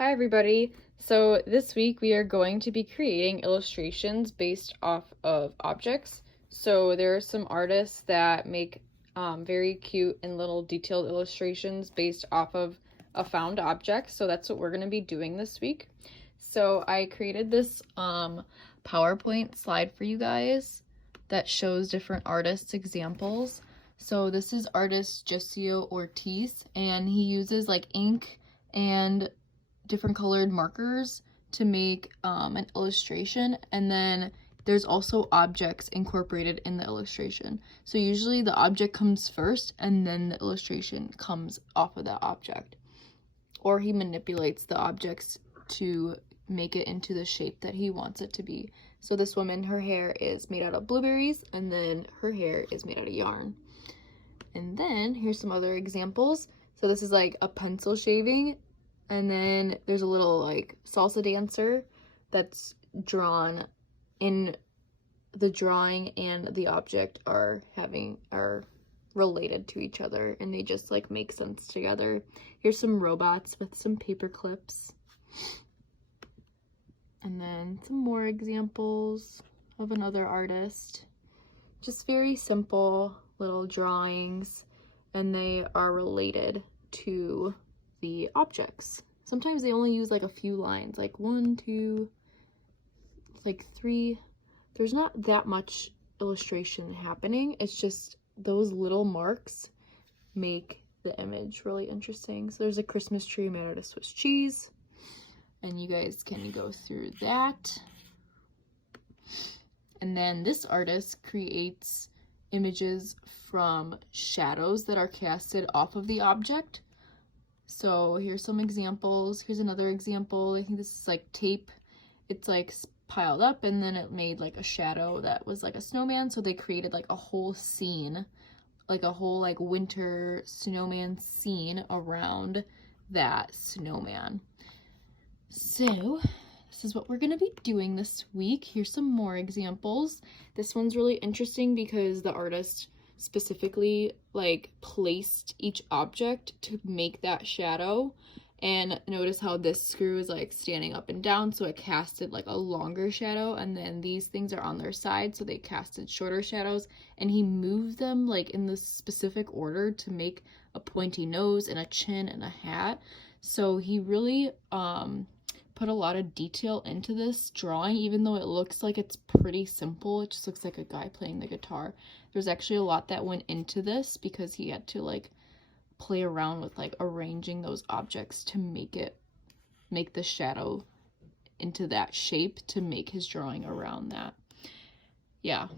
Hi everybody! So this week we are going to be creating illustrations based off of objects. So there are some artists that make very cute and little detailed illustrations based off of a found object. So that's what we're going to be doing this week. So I created this PowerPoint slide for you guys that shows different artists' examples. So this is artist Jessio Ortiz, and he uses like ink and different colored markers to make an illustration, and then there's also objects incorporated in the illustration. So usually the object comes first and then the illustration comes off of that object, or he manipulates the objects to make it into the shape that he wants it to be. So this woman, her hair is made out of blueberries, and then her hair is made out of yarn. And then here's some other examples. So this is like a pencil shaving, and then there's a little like salsa dancer that's drawn in the drawing, and the object are related to each other, and they just like make sense together. Here's some robots with some paper clips. And then some more examples of another artist. Just very simple little drawings, and they are related to the objects. Sometimes they only use like a few lines, like 1, 2, like 3. There's not that much illustration happening. It's just those little marks make the image really interesting. So there's a Christmas tree made out of Swiss cheese, and you guys can go through that. And then this artist creates images from shadows that are casted off of the object. So here's some examples. Here's another example. I think this is like tape. It's like piled up, and then it made like a shadow that was like a snowman. So they created like a whole scene, like a whole like winter snowman scene around that snowman. So this is what we're going to be doing this week. Here's some more examples. This one's really interesting because the artist specifically like placed each object to make that shadow, and notice how this screw is like standing up and down, so it casted like a longer shadow, and then these things are on their side, so they casted shorter shadows, and he moved them like in this specific order to make a pointy nose and a chin and a hat. So he really put a lot of detail into this drawing, even though it looks like it's pretty simple. It just looks like a guy playing the guitar. There's actually a lot that went into this because he had to like play around with like arranging those objects to make the shadow into that shape to make his drawing around that. Yeah.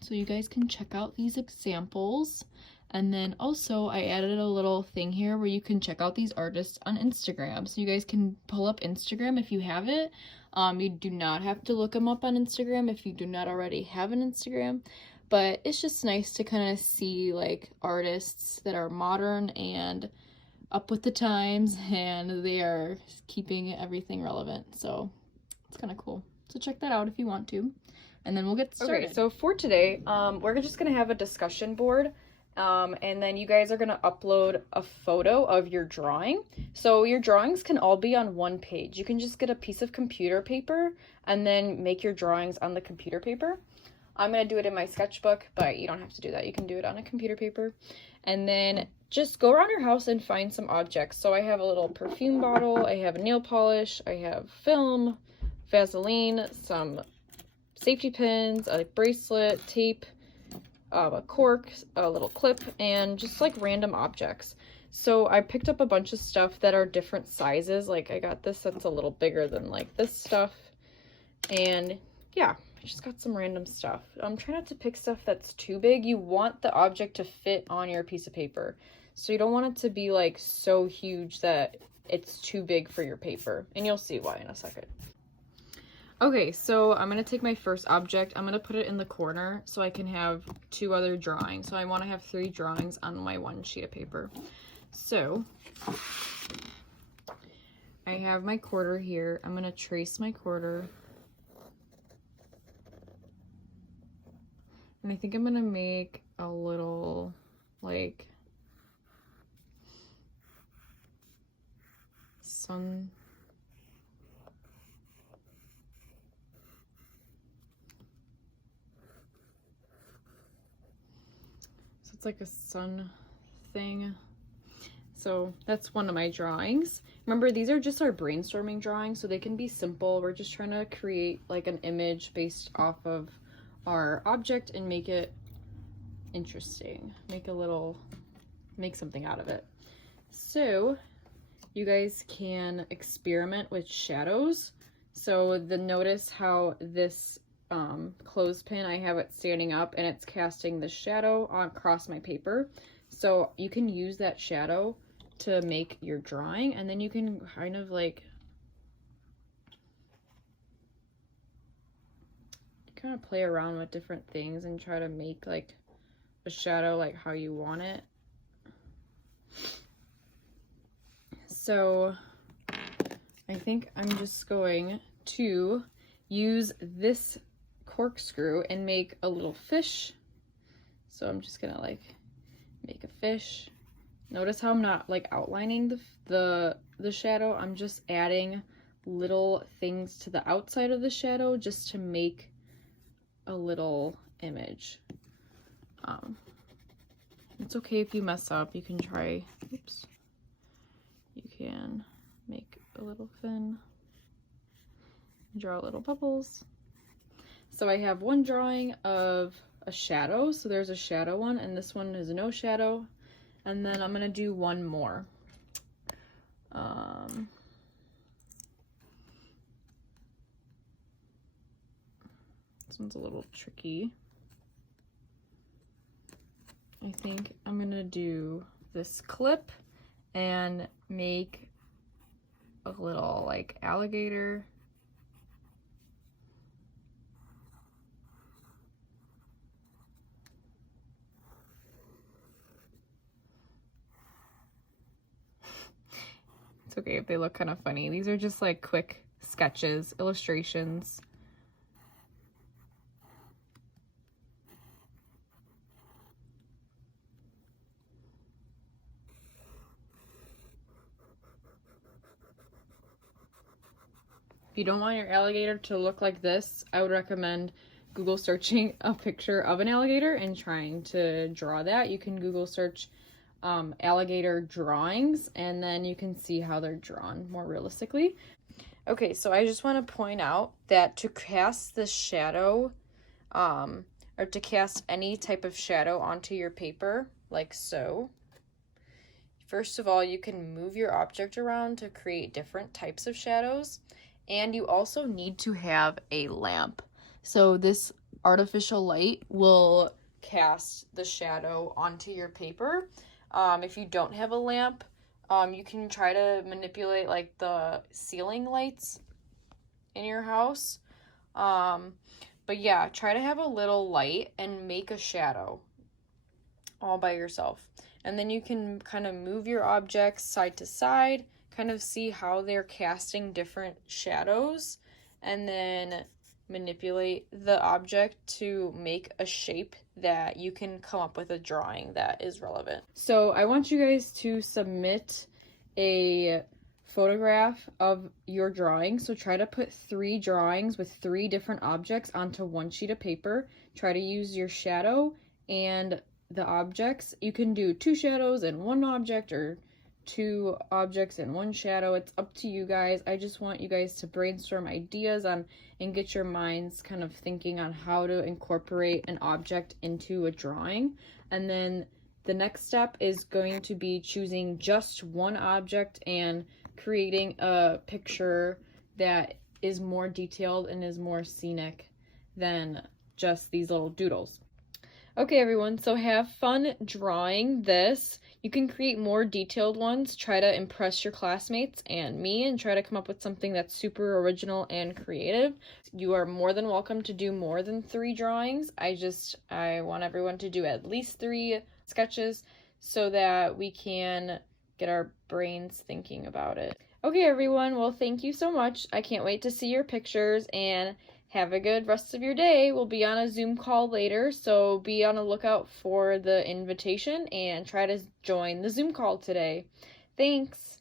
So you guys can check out these examples. And then also I added a little thing here where you can check out these artists on Instagram. So you guys can pull up Instagram if you have it. You do not have to look them up on Instagram if you do not already have an Instagram. But it's just nice to kind of see like artists that are modern and up with the times, and they are keeping everything relevant. So it's kind of cool. So check that out if you want to. And then we'll get started. Okay, so for today, we're just going to have a discussion board. And then you guys are going to upload a photo of your drawing. So your drawings can all be on one page. You can just get a piece of computer paper and then make your drawings on the computer paper. I'm going to do it in my sketchbook, but you don't have to do that. You can do it on a computer paper. And then just go around your house and find some objects. So I have a little perfume bottle, I have a nail polish, I have film, Vaseline, some safety pins, a bracelet, tape, a cork, a little clip, and just like random objects. So I picked up a bunch of stuff that are different sizes. Like I got this that's a little bigger than like this stuff. And yeah, I just got some random stuff. I'm trying not to pick stuff that's too big. You want the object to fit on your piece of paper. So you don't want it to be like so huge that it's too big for your paper. And you'll see why in a second. Okay, so I'm going to take my first object. I'm going to put it in the corner so I can have 2 other drawings. So I want to have 3 drawings on my one sheet of paper. So I have my quarter here. I'm going to trace my quarter. And I think I'm going to make a little like sun. So it's like a sun thing. So that's one of my drawings. Remember, these are just our brainstorming drawings, so they can be simple. We're just trying to create like an image based off of our object and make it interesting. Make something out of it. So you guys can experiment with shadows. So notice how this clothespin, I have it standing up and it's casting the shadow across my paper. So you can use that shadow to make your drawing, and then you can kind of like play around with different things and try to make like a shadow like how you want it. So I think I'm just going to use this corkscrew and make a little fish. So I'm just gonna like make a fish. Notice how I'm not like outlining the shadow. I'm just adding little things to the outside of the shadow just to make a little image. It's okay if you mess up. You can try, oops. You can make a little fin, draw little bubbles. So I have one drawing of a shadow. So there's a shadow one, and this one is no shadow. And then I'm gonna do one more. This one's a little tricky. I think I'm gonna do this clip and make a little like alligator. It's okay if they look kind of funny. These are just like quick sketches, illustrations. If you don't want your alligator to look like this, I would recommend Google searching a picture of an alligator and trying to draw that. You can Google search alligator drawings, and then you can see how they're drawn more realistically. Okay, so I just want to point out that to cast this shadow, or to cast any type of shadow onto your paper, like so, first of all, you can move your object around to create different types of shadows. And you also need to have a lamp. So this artificial light will cast the shadow onto your paper. If you don't have a lamp, you can try to manipulate like the ceiling lights in your house. But yeah, try to have a little light and make a shadow all by yourself. And then you can kind of move your objects side to side, kind of see how they're casting different shadows, and then manipulate the object to make a shape that you can come up with a drawing that is relevant. So I want you guys to submit a photograph of your drawing. So try to put 3 drawings with 3 different objects onto one sheet of paper. Try to use your shadow and the objects. You can do 2 shadows and 1 object, or 2 objects and 1 shadow. It's up to you guys. I just want you guys to brainstorm ideas on and get your minds kind of thinking on how to incorporate an object into a drawing. And then the next step is going to be choosing just one object and creating a picture that is more detailed and is more scenic than just these little doodles. Okay, everyone, so have fun drawing this. You can create more detailed ones, try to impress your classmates and me, and try to come up with something that's super original and creative. You are more than welcome to do more than 3 drawings. I want everyone to do at least 3 sketches so that we can get our brains thinking about it. Okay, everyone, well, thank you so much. I can't wait to see your pictures, and have a good rest of your day. We'll be on a Zoom call later, so be on a lookout for the invitation and try to join the Zoom call today. Thanks.